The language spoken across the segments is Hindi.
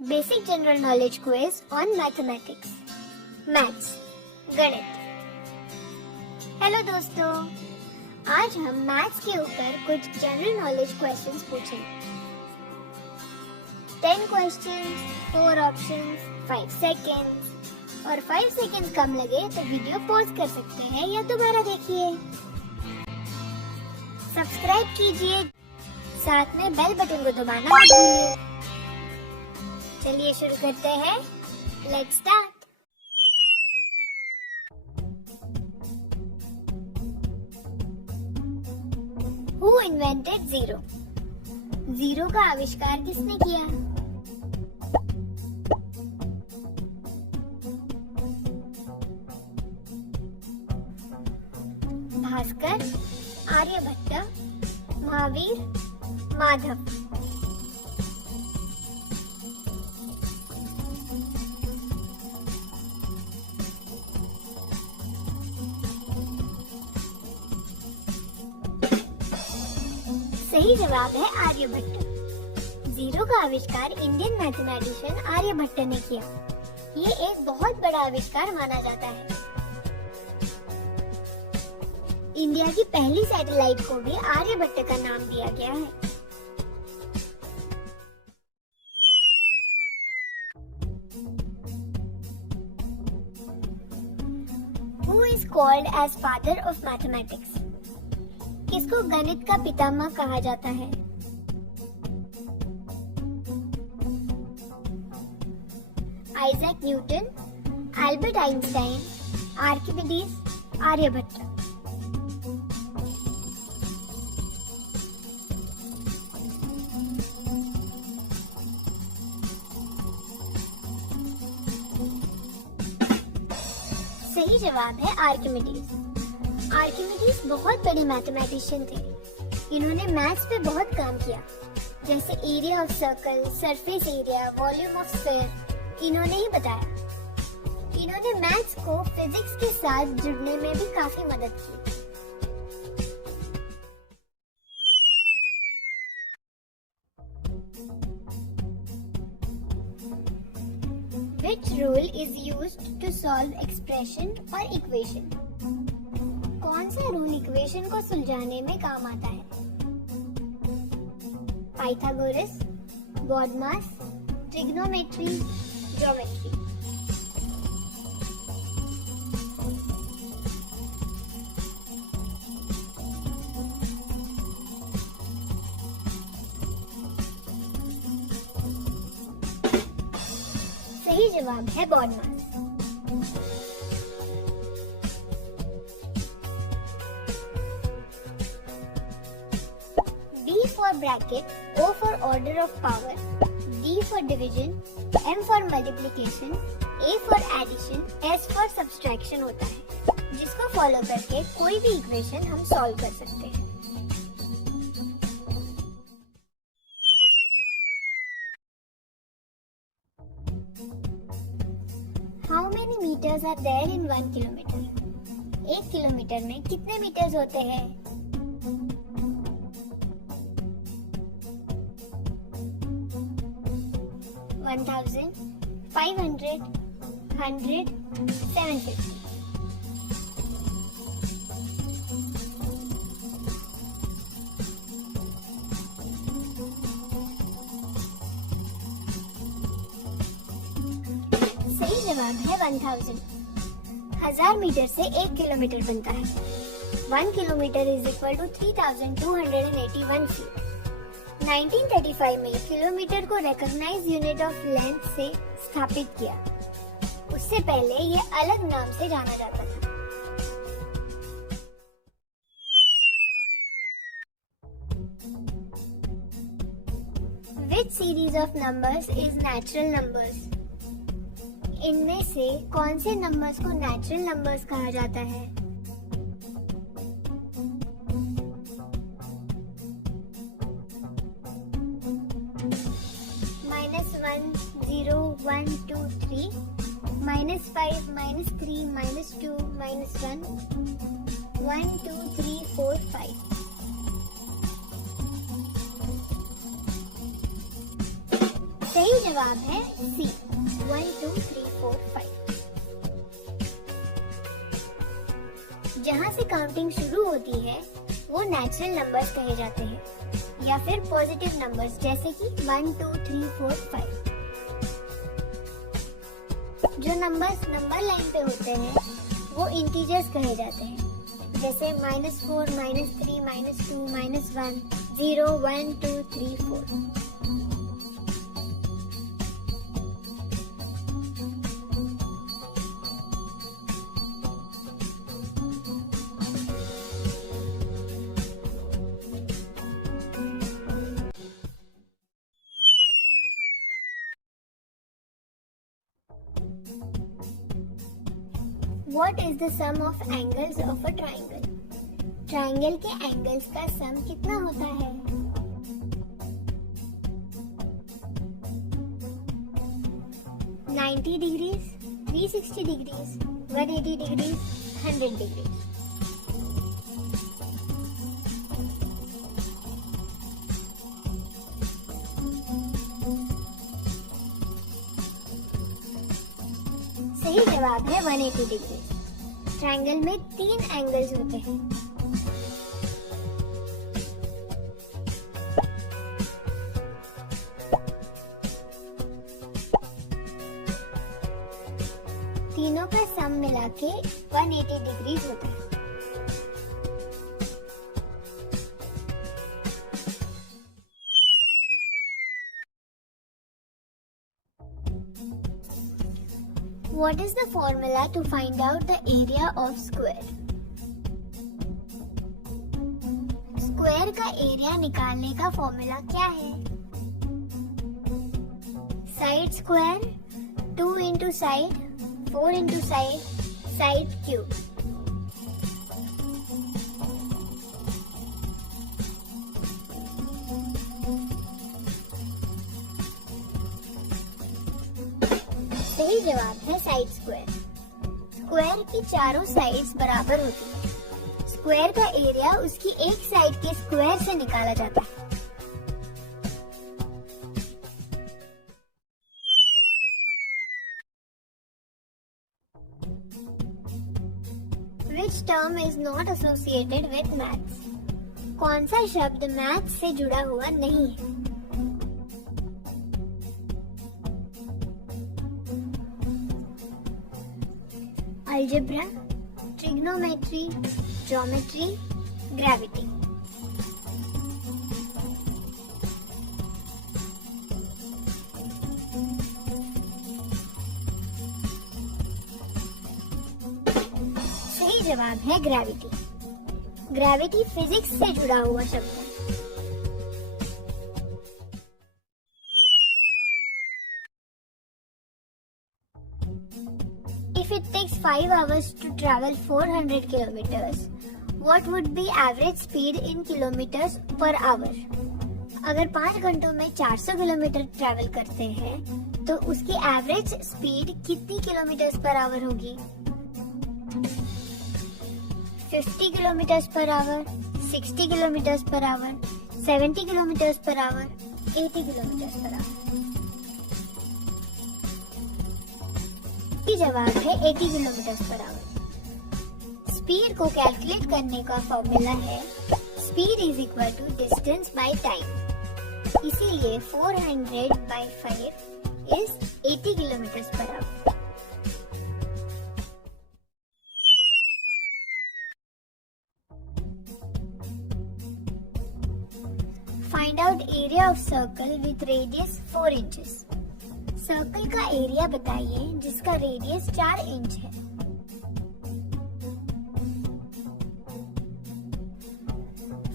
Basic general knowledge quiz on mathematics, maths, गणित। हेलो दोस्तों, आज हम मैथ्स के ऊपर कुछ जनरल नॉलेज क्वेश्चंस पूछेंगे। 10 क्वेश्चंस, 4 ऑप्शंस, 5 सेकंड्स। और 5 सेकंड्स कम लगे तो वीडियो पॉज कर सकते हैं या दोबारा देखिए। सब्सक्राइब कीजिए, साथ में बेल बटन को दबाना मत भूलिए। चलिए शुरू करते हैं। Let's start. Who invented zero? Zero का आविष्कार किसने किया? भास्कर, आर्यभट्ट, महावीर, माधव। सही जवाब है आर्यभट्ट। जीरो का आविष्कार इंडियन मैथमेटिशियन आर्यभट्ट ने किया। ये एक बहुत बड़ा आविष्कार माना जाता है। इंडिया की पहली सैटेलाइट को भी आर्यभट्ट का नाम दिया गया है। Who is called as father of mathematics? किसको गणित का पितामह कहा जाता है? Isaac Newton, Albert Einstein, Archimedes, Aryabhatta. सही जवाब है आर्किमिडीज। आर्किमिडीज बहुत बड़े मैथमेटिशियन थे। इन्होंने मैथ्स पे बहुत काम किया, जैसे area of circle, surface area, volume of sphere इन्होंने ही बताया। इन्होंने मैथ्स को फिजिक्स के साथ जुड़ने में भी काफी मदद की। Which rule is used to solve expression or equation? कौन सा रूल इक्वेशन को सुलझाने में काम आता है? Pythagoras, BODMAS, trigonometry, geometry. सही जवाब है BODMAS. For bracket, O for order of power, D for division, M for multiplication, A for addition, S for subtraction होता है, जिसको फॉलो करके कोई भी इक्वेशन हम सॉल्व कर सकते हैं। How many meters are there in 1 kilometer? 1 kilometre में कितने मीटर्स होते हैं? 1000, 500, 100, 750। सही जवाब है 1000। 1000 मीटर से 1 किलोमीटर बनता है। 1 kilometre is equal to 3281 feet. 1935 में किलोमीटर को रिकॉग्नाइज यूनिट ऑफ लेंथ से स्थापित किया। उससे पहले ये अलग नाम से जाना जाता था। Which series of numbers is natural numbers? इनमें से कौन से नंबर्स को नेचुरल नंबर्स कहा जाता है? -1, 0, 1, 2, 3, -5, -3, -2, -1, 1, 2, 3, 4, 5। सही जवाब है सी 1 2 3 4 5। जहाँ से काउंटिंग शुरू होती है वो नेचुरल नंबर्स कहे जाते हैं या फिर पॉजिटिव नंबर्स, जैसे कि 1 2 3 4 5। जो नंबर्स नंबर लाइन पे होते हैं वो इंटीजर्स कहे जाते हैं, जैसे -4, -3, -2, -1, 0, 1 2 3 4। What is the sum of angles of a triangle? Triangle के एंगल्स का सम कितना होता है? $90 डिग्रीज, 360 डिग्रीज, 180 डिग्रीज, 100 डिग्रीज। सही जवाब है 180 डिग्री। ट्रायंगल में 3 एंगल्स होते हैं। तीनों का सम मिला के 180 डिग्रीज होता है। What is the formula to find out the area of square? Square का एरिया निकालने का फॉर्मूला क्या है? Side square 2 into side 4 into side side cube. सही जवाब है साइड स्क्वायर। स्क्वायर की चारों साइड्स बराबर होती है। स्क्वायर का एरिया उसकी एक साइड के स्क्वायर से निकाला जाता है। Which term is not associated with maths? कौन सा शब्द मैथ्स से जुड़ा हुआ नहीं है? Algebra, trigonometry, geometry, gravity. सही जवाब है ग्रेविटी। ग्रेविटी फिजिक्स से जुड़ा हुआ शब्द है। If it takes 5 hours to travel 400 kilometers, what would be average speed in kilometers per hour? अगर 5 घंटों में 400 किलोमीटर ट्रैवल करते हैं तो उसकी एवरेज स्पीड कितनी किलोमीटर्स पर आवर होगी? 50 kilometres per hour, 60 kilometres per hour, 70 kilometres per hour, 80 kilometres per hour. जवाब है 80 किलोमीटर पर आवर। स्पीड को कैलकुलेट करने का फॉर्मूला है speed is equal to distance by time. इसीलिए 400 by 5 is 80 kilometre per hour. Find out area of circle with radius 4 inches. Circle का एरिया बताइए जिसका रेडियस 4 इंच है।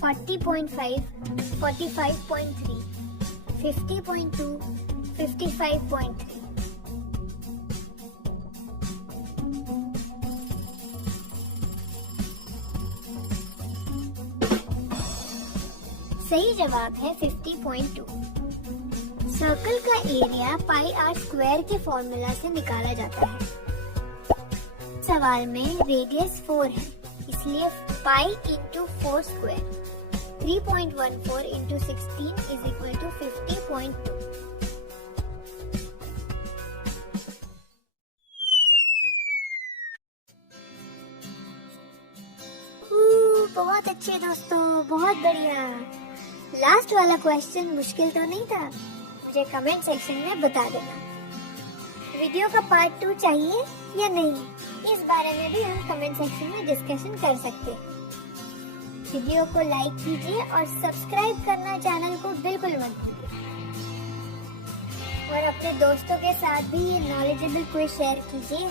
$40.5, $45.3, $50.2, $55.3। सही जवाब है 50.2। सर्कल का एरिया पाई आर स्क्वायर के फॉर्मूला से निकाला जाता है। सवाल में रेडियस 4 है, इसलिए pi into 4 square 3.14 into 16 is equal to 50.2। बहुत अच्छे दोस्तों, बहुत बढ़िया। लास्ट वाला क्वेश्चन मुश्किल तो नहीं था? मुझे कमेंट सेक्शन में बता देना। वीडियो का पार्ट 2 चाहिए या नहीं, इस बारे में भी हम कमेंट सेक्शन में डिस्कशन कर सकते हैं। वीडियो को लाइक कीजिए और सब्सक्राइब करना चैनल को बिल्कुल मत भूलिए। और अपने दोस्तों के साथ भी ये नॉलेजेबल क्विज शेयर कीजिए।